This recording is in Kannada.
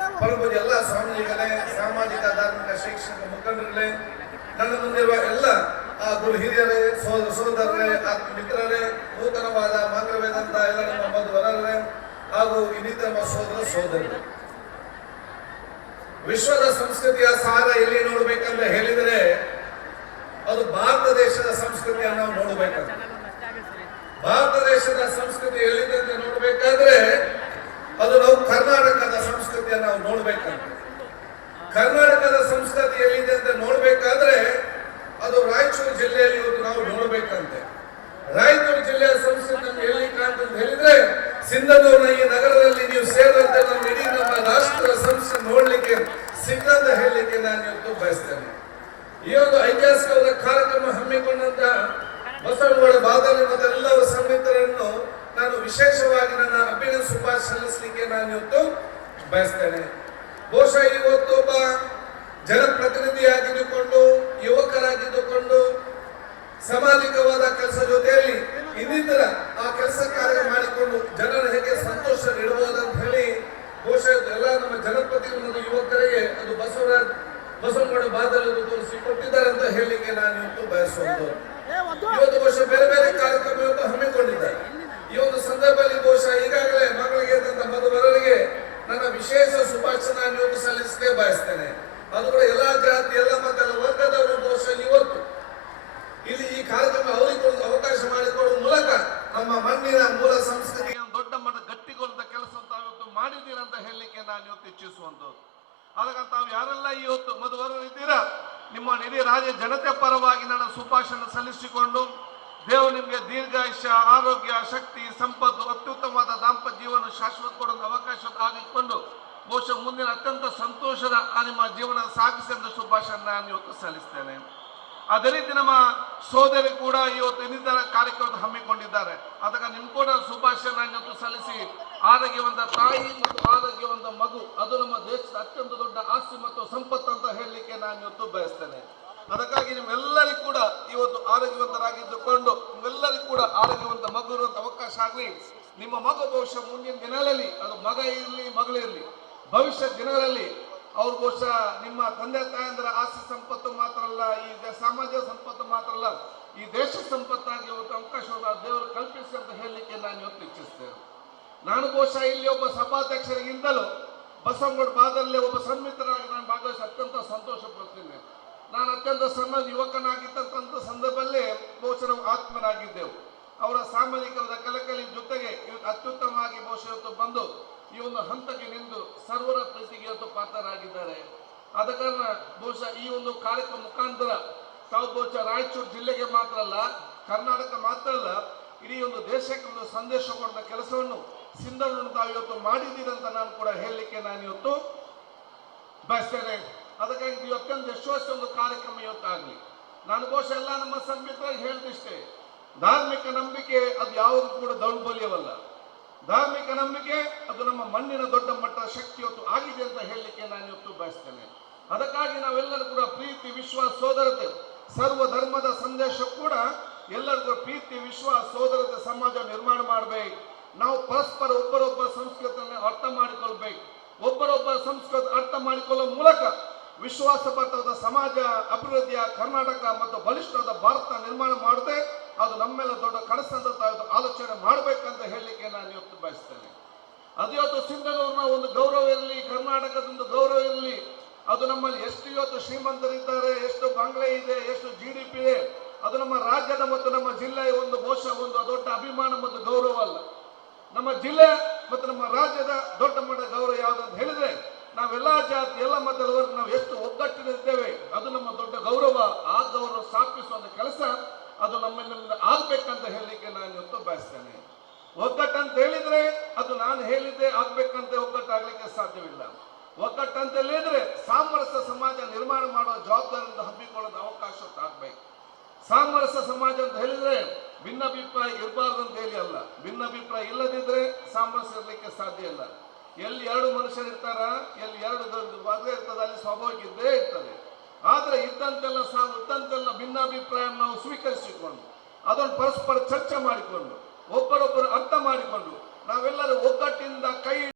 ಪರಮಪೂಜ್ಯ ಎಲ್ಲ ಸ್ವಾಮೀಜಿಗಳೇ, ಸಾಮಾಜಿಕ ಧಾರ್ಮಿಕ ಶೈಕ್ಷಣಿಕ ಮುಖಂಡರುಗಳೇ, ನನ್ನ ಮುಂದಿರುವ ಎಲ್ಲ ಗುರು ಹಿರಿಯರೇ, ಸೋದರರೇ, ಮಿತ್ರರೇ, ನೂತನವಾದ ಮಂತ್ರವೇದಂತ ಎಲ್ಲ ನಮ್ಮ ಮಧುವರರೇ ಹಾಗೂ ಇನ್ನಿತರ ನಮ್ಮ ಸೋದರರು, ವಿಶ್ವದ ಸಂಸ್ಕೃತಿಯ ಸಾರ ಎಲ್ಲಿ ನೋಡ್ಬೇಕಂತ ಹೇಳಿದರೆ ಅದು ಭಾರತ ದೇಶದ ಸಂಸ್ಕೃತಿಯನ್ನು ನಾವು ನೋಡಬೇಕಂತ. ಭಾರತ ದೇಶದ ಸಂಸ್ಕೃತಿ ಎಲ್ಲಿದೆ ಅಂತ ನೋಡ್ಬೇಕಾದ್ರೆ ಅದು ನಾವು ಕರ್ನಾಟಕದ ಸಂಸ್ಕೃತಿಯನ್ನು ನಾವು ನೋಡ್ಬೇಕಂತ. ಕರ್ನಾಟಕದ ಸಂಸ್ಕೃತಿ ಎಲ್ಲಿದೆ ಅಂತ ನೋಡ್ಬೇಕಾದ್ರೆ ಅದು ರಾಯಚೂರು ಜಿಲ್ಲೆಯಲ್ಲಿ ಇವತ್ತು ನಾವು ನೋಡ್ಬೇಕಂತೆ. ರಾಯಚೂರು ಜಿಲ್ಲೆಯ ಸಂಸ್ಕೃತಿ ಎಲ್ಲಿ ಕಾಣ್ತಂತ ಹೇಳಿದ್ರೆ ಸಿಂಧನೂರಿನ ಈ ನಗರದಲ್ಲಿ ನೀವು ಸೇರಿದಂತೆ ನಮ್ಮ ಇಡೀ ನಮ್ಮ ರಾಷ್ಟ್ರದ ಸಂಸ್ಕೃತಿ ನೋಡ್ಲಿಕ್ಕೆ ಸಿಕ್ಕಂತ ಹೇಳಲಿಕ್ಕೆ ನಾನು ಇವತ್ತು ಬಯಸ್ತೇನೆ. ಈ ಒಂದು ಐತಿಹಾಸಿಕವಾದ ಕಾರ್ಯಕ್ರಮ ಹಮ್ಮಿಕೊಂಡಂತ ಬಸವನಗೌಡ ಬಾದಾಮಿ ಮತ್ತು ಎಲ್ಲರ ಸಂಮಿತ್ರರನ್ನು ನಾನು ವಿಶೇಷವಾಗಿ ನನ್ನ ಅಭಿನಂದನೆ ಶುಭಾಶಯ ಸಲ್ಲಿಸಲಿಕ್ಕೆ ನಾನು ಇವತ್ತು ಬಯಸ್ತೇನೆ. ಬಹುಶಃ ಇವತ್ತು ಒಬ್ಬ ಜನಪ್ರತಿನಿಧಿಯಾಗಿದ್ದುಕೊಂಡು, ಯುವಕರಾಗಿದ್ದುಕೊಂಡು, ಸಾಮಾಜಿಕವಾದ ಕೆಲಸ ಜೊತೆಯಲ್ಲಿ ಇನ್ನಿತರ ಆ ಕೆಲಸ ಕಾರ್ಯ ಮಾಡಿಕೊಂಡು ಜನರ ಹೇಗೆ ಸಂತೋಷ ನೀಡಬಹುದಂತ ಹೇಳಿ ಬಹುಶಃ ಎಲ್ಲ ನಮ್ಮ ಜನಪ್ರತಿನಿಧಿ ಯುವಕರಿಗೆ ಅದು ಬಸವನಗೌಡ ಬಾದಾಮಿ ತೋರಿಸಿಕೊಟ್ಟಿದ್ದಾರೆ ಅಂತ ಹೇಳಲಿಕ್ಕೆ ನಾನು ಇವತ್ತು ಬಯಸುವುದು. ಇವತ್ತು ಬಹುಶಃ ಬೇರೆ ಬೇರೆ ಕಾರ್ಯಕ್ರಮ ಇವತ್ತು ಹಮ್ಮಿಕೊಂಡಿದ್ದಾರೆ. ಈ ಒಂದು ಸಂದರ್ಭದಲ್ಲಿ ಬಹುಶಃ ಈಗಾಗಲೇ ಮಗಳಿಗೆ ಮಧುವರರಿಗೆ ನನ್ನ ವಿಶೇಷ ಶುಭಾಶಯ ನಾನು ಇವತ್ತು ಸಲ್ಲಿಸಲೇ ಬಯಸ್ತೇನೆ. ಅದು ಕೂಡ ಎಲ್ಲಾ ಜಾತಿ ಎಲ್ಲ ಮತ್ತೆಲ್ಲ ವರ್ಗದವರು ಬಹುಶಃ ಇವತ್ತು ಇಲ್ಲಿ ಈ ಕಾರ್ಯಕ್ರಮ ಅವರಿಗೆ ಒಂದು ಅವಕಾಶ ಮಾಡಿಕೊಡುವ ಮೂಲಕ ನಮ್ಮ ಮಣ್ಣಿನ ಮೂಲ ಸಂಸ್ಕೃತಿಗೆ ದೊಡ್ಡ ಮಟ್ಟ ಗಟ್ಟಿಗೊಳಿಸಿದ ಕೆಲಸ ಇವತ್ತು ಮಾಡಿದ್ದೀರಂತ ಹೇಳಲಿಕ್ಕೆ ನಾನು ಇವತ್ತು ಇಚ್ಛಿಸುವಂತದ್ದು. ಅದಕ್ಕೆ ತಾವು ಯಾರೆಲ್ಲ ಇವತ್ತು ಮಧುವರರಿದ್ದೀರಾ, ನಿಮ್ಮ ಇಡೀ ರಾಜ್ಯ ಜನತೆ ಪರವಾಗಿ ನನ್ನ ಶುಭಾಶಯ ಸಲ್ಲಿಸಿಕೊಂಡು ದೇವರು ನಿಮಗೆ ದೀರ್ಘಾಯುಷ್ಯ, ಆರೋಗ್ಯ, ಶಕ್ತಿ, ಸಂಪತ್ತು, ಅತ್ಯುತ್ತಮವಾದ ದಾಂಪತ್ಯ ಜೀವನ ಶಾಶ್ವತ ಕೊಡುವ ಅವಕಾಶ ಆಗಿಕೊಂಡು ಬಹುಶಃ ಮುಂದಿನ ಅತ್ಯಂತ ಸಂತೋಷದ ನಿಮ್ಮ ಜೀವನ ಸಾಗಿಸಿ ಎಂದು ಶುಭಾಶಯ ನಾನು ಇವತ್ತು ಸಲ್ಲಿಸ್ತೇನೆ. ಅದೇ ರೀತಿ ನಮ್ಮ ಸೋದರಿ ಕೂಡ ಇವತ್ತು ಇನ್ನಿತರ ಕಾರ್ಯಕ್ರಮ ಹಮ್ಮಿಕೊಂಡಿದ್ದಾರೆ. ಅದಕ್ಕೆ ನಿಮ್ ಕೂಡ ಶುಭಾಶಯ ನಾನು ಇವತ್ತು ಸಲ್ಲಿಸಿ, ಆರೋಗ್ಯವಂತ ತಾಯಿ ಮತ್ತು ಆರೋಗ್ಯವಂತ ಮಗು ಅದು ನಮ್ಮ ದೇಶದ ಅತ್ಯಂತ ದೊಡ್ಡ ಆಸ್ತಿ ಮತ್ತು ಸಂಪತ್ತು ಅಂತ ಹೇಳಲಿಕ್ಕೆ ನಾನು ಇವತ್ತು ಬಯಸ್ತೇನೆ. ಅದಕ್ಕಾಗಿ ನಿಮ್ಮೆಲ್ಲರಿಗೂ ಕೂಡ ಇವತ್ತು ಆರೋಗ್ಯವಂತರಾಗಿದ್ದುಕೊಂಡು ನಿಮ್ಮೆಲ್ಲರಿಗೂ ಕೂಡ ಆರೋಗ್ಯವಂತ ಮಗು ಇರುವಂತ ಅವಕಾಶ ಆಗಲಿ. ನಿಮ್ಮ ಮಗು ಬಹುಶಃ ಮುಂದಿನ ದಿನಗಳಲ್ಲಿ ಅದು ಮಗ ಇರಲಿ ಮಗಳಿರಲಿ ಭವಿಷ್ಯ ದಿನಗಳಲ್ಲಿ ಅವ್ರು ಬಹುಶಃ ನಿಮ್ಮ ತಂದೆ ತಾಯಂದಿರ ಆಸ್ತಿ ಸಂಪತ್ತು ಮಾತ್ರ ಅಲ್ಲ, ಈ ಸಾಮಾಜಿಕ ಸಂಪತ್ತು ಮಾತ್ರ ಅಲ್ಲ, ಈ ದೇಶ ಸಂಪತ್ತಾಗಿ ಇವತ್ತು ಅವಕಾಶವನ್ನು ದೇವರು ಕಲ್ಪಿಸಿ ಅಂತ ಹೇಳಲಿಕ್ಕೆ ನಾನು ಇವತ್ತು ಇಚ್ಛಿಸ್ತೇನೆ. ನಾನು ಬಹುಶಃ ಇಲ್ಲಿ ಒಬ್ಬ ಸಭಾಧ್ಯಕ್ಷರಿಗಿಂತಲೂ ಬಸವನಗೌಡ ಬಾದಲ್ಲಿ ಒಬ್ಬ ಸನ್ಮಿತ್ರರಾಗಿ ನಾನು ಭಾಗವಹಿಸಿ ಅತ್ಯಂತ ಸಂತೋಷ ಪಡ್ತೀನಿ. ನಾನು ಅತ್ಯಂತ ಸಣ್ಣ ಯುವಕನಾಗಿದ್ದಂಥ ಸಂದರ್ಭದಲ್ಲಿ ಬಹುಶಃ ನಾವು ಆತ್ಮನಾಗಿದ್ದೆವು. ಅವರ ಸಾಮಾಜಿಕವಾದ ಕಲಕಲಿ ಜೊತೆಗೆ ಅತ್ಯುತ್ತಮವಾಗಿ ಬಹುಶಃ ಇವತ್ತು ಬಂದು ಈ ಒಂದು ಹಂತಕ್ಕೆ ನಿಂತು ಸರ್ವರ ಪ್ರೀತಿಗೆ ಇವತ್ತು ಪಾತ್ರರಾಗಿದ್ದಾರೆ. ಆದ ಕಾರಣ ಬಹುಶಃ ಈ ಒಂದು ಕಾರ್ಯಕ್ರಮ ಮುಖಾಂತರ ತಾವು ಬಹುಶಃ ರಾಯಚೂರು ಜಿಲ್ಲೆಗೆ ಮಾತ್ರ ಅಲ್ಲ, ಕರ್ನಾಟಕ ಮಾತ್ರ ಅಲ್ಲ, ಇಡೀ ಒಂದು ದೇಶಕ್ಕೆ ಒಂದು ಸಂದೇಶ ಕೊಡುವ ಕೆಲಸವನ್ನು ಸಿಂಧನೂರನ್ನು ತಾವು ಇವತ್ತು ಮಾಡಿದ್ದೀರಂತ ನಾನು ಕೂಡ ಹೇಳಲಿಕ್ಕೆ ನಾನು ಇವತ್ತು ಬಯಸ್ತೇನೆ. ಅದಕ್ಕಾಗಿ ನೀವು ಅತ್ಯಂತ ಯಶಸ್ವಿ ಒಂದು ಕಾರ್ಯಕ್ರಮ ಇವತ್ತಾಗಲಿ. ನಾನು ಬಹುಶಃ ಎಲ್ಲ ನಮ್ಮ ಸಂಮಿತ್ರರಿಗೆ ಹೇಳಿದಿಷ್ಟೇ, ಧಾರ್ಮಿಕ ನಂಬಿಕೆ ಅದು ಯಾವುದು ಕೂಡ ದೌರ್ಬಲ್ಯವಲ್ಲ. ಧಾರ್ಮಿಕ ನಂಬಿಕೆ ಅದು ನಮ್ಮ ಮಣ್ಣಿನ ದೊಡ್ಡ ಮಟ್ಟದ ಶಕ್ತಿ ಇವತ್ತು ಆಗಿದೆ ಅಂತ ಹೇಳಲಿಕ್ಕೆ ನಾನು ಇವತ್ತು ಬಯಸ್ತೇನೆ. ಅದಕ್ಕಾಗಿ ನಾವೆಲ್ಲರೂ ಕೂಡ ಪ್ರೀತಿ, ವಿಶ್ವಾಸ, ಸೋದರತೆ, ಸರ್ವ ಧರ್ಮದ ಸಂದೇಶ ಕೂಡ ಎಲ್ಲರೂ ಕೂಡ ಪ್ರೀತಿ, ವಿಶ್ವಾಸ, ಸೋದರತೆ ಸಮಾಜ ನಿರ್ಮಾಣ ಮಾಡಬೇಕು. ನಾವು ಪರಸ್ಪರ ಒಬ್ಬರೊಬ್ಬರ ಸಂಸ್ಕೃತಿಯನ್ನು ಅರ್ಥ ಮಾಡಿಕೊಳ್ಬೇಕು. ಒಬ್ಬರೊಬ್ಬರ ಸಂಸ್ಕೃತಿ ಅರ್ಥ ಮಾಡಿಕೊಳ್ಳುವ ಮೂಲಕ ವಿಶ್ವಾಸಬದ್ಧವಾದ ಸಮಾಜ, ಅಭಿವೃದ್ಧಿಯ ಕರ್ನಾಟಕ ಮತ್ತು ಬಲಿಷ್ಠವಾದ ಭಾರತ ನಿರ್ಮಾಣ ಮಾಡದೆ ಅದು ನಮ್ಮೆಲ್ಲ ದೊಡ್ಡ ಕನಸಂತ ಆಲೋಚನೆ ಮಾಡಬೇಕಂತ ಹೇಳಲಿಕ್ಕೆ ನಾನು ಇವತ್ತು ಬಯಸ್ತೇನೆ. ಅದು ಇವತ್ತು ಸಿಂಧನೂರಿನ ಒಂದು ಗೌರವ ಇರಲಿ, ಕರ್ನಾಟಕದೊಂದು ಗೌರವ ಇರಲಿ. ಅದು ನಮ್ಮಲ್ಲಿ ಎಷ್ಟು ಇವತ್ತು ಶ್ರೀಮಂತರಿದ್ದಾರೆ, ಎಷ್ಟು ಬಂಗ್ಲೆ ಇದೆ, ಎಷ್ಟು GDP ಇದೆ, ಅದು ನಮ್ಮ ರಾಜ್ಯದ ಮತ್ತು ನಮ್ಮ ಜಿಲ್ಲೆಯ ಒಂದು ಬಹುಶಃ ಒಂದು ದೊಡ್ಡ ಅಭಿಮಾನ ಮತ್ತು ಗೌರವ ಅಲ್ಲ. ನಮ್ಮ ಜಿಲ್ಲೆ ಮತ್ತು ನಮ್ಮ ರಾಜ್ಯದ ದೊಡ್ಡ ಮಟ್ಟದ ಗೌರವ ಯಾವುದಂತ ಹೇಳಿದ್ರೆ ನಾವೆಲ್ಲ ಜಾತಿ ಎಲ್ಲ ಮತದವರೆಗೂ ನಾವು ಎಷ್ಟು ಒಗ್ಗಟ್ಟಿನಿದ್ದೇವೆ ಅದು ನಮ್ಮ ದೊಡ್ಡ ಗೌರವ. ಆ ಗೌರವ ಸ್ಥಾಪಿಸುವಂತ ಕೆಲಸ ಅದು ನಮ್ಮಿಂದ ಆಗ್ಬೇಕಂತ ಹೇಳಲಿಕ್ಕೆ ನಾನು ಇವತ್ತು ಬಯಸ್ತೇನೆ. ಒಗ್ಗಟ್ಟಂತ ಹೇಳಿದ್ರೆ ಅದು ನಾನು ಹೇಳಿದ್ದೆ ಆಗ್ಬೇಕಂತ ಒಗ್ಗಟ್ಟಾಗ್ಲಿಕ್ಕೆ ಸಾಧ್ಯವಿಲ್ಲ. ಒಗ್ಗಟ್ಟಂತ ಹೇಳಿದ್ರೆ ಸಾಮರಸ್ಯ ಸಮಾಜ ನಿರ್ಮಾಣ ಮಾಡುವ ಜವಾಬ್ದಾರಿಯಿಂದ ಹಮ್ಮಿಕೊಳ್ಳೋದು ಅವಕಾಶ ಆಗ್ಬೇಕು. ಸಾಮರಸ್ಯ ಸಮಾಜ ಅಂತ ಹೇಳಿದ್ರೆ ಭಿನ್ನಾಭಿಪ್ರಾಯ ಇರಬಾರ್ದು ಅಂತ ಹೇಳಿ ಅಲ್ಲ. ಭಿನ್ನಾಭಿಪ್ರಾಯ ಇಲ್ಲದಿದ್ರೆ ಸಾಮರಸ್ಯ ಇರಲಿಕ್ಕೆ ಸಾಧ್ಯ ಇಲ್ಲ. ಎಲ್ಲಿ ಎರಡು ಮನುಷ್ಯರು ಇರ್ತಾರ, ಎಲ್ಲಿ ಎರಡು ವರ್ಗ ಇರ್ತದೆ, ಅಲ್ಲಿ ಸ್ವಾಭಾವಿಕ ಇದ್ದೇ ಇರ್ತದೆ. ಆದ್ರೆ ಇದ್ದಂತೆಲ್ಲ ಭಿನ್ನಾಭಿಪ್ರಾಯ ನಾವು ಸ್ವೀಕರಿಸಿಕೊಂಡು ಅದನ್ನು ಪರಸ್ಪರ ಚರ್ಚೆ ಮಾಡಿಕೊಂಡು ಒಬ್ಬರೊಬ್ಬರು ಅರ್ಥ ಮಾಡಿಕೊಂಡು ನಾವೆಲ್ಲರೂ ಒಗ್ಗಟ್ಟಿಂದ ಕೈ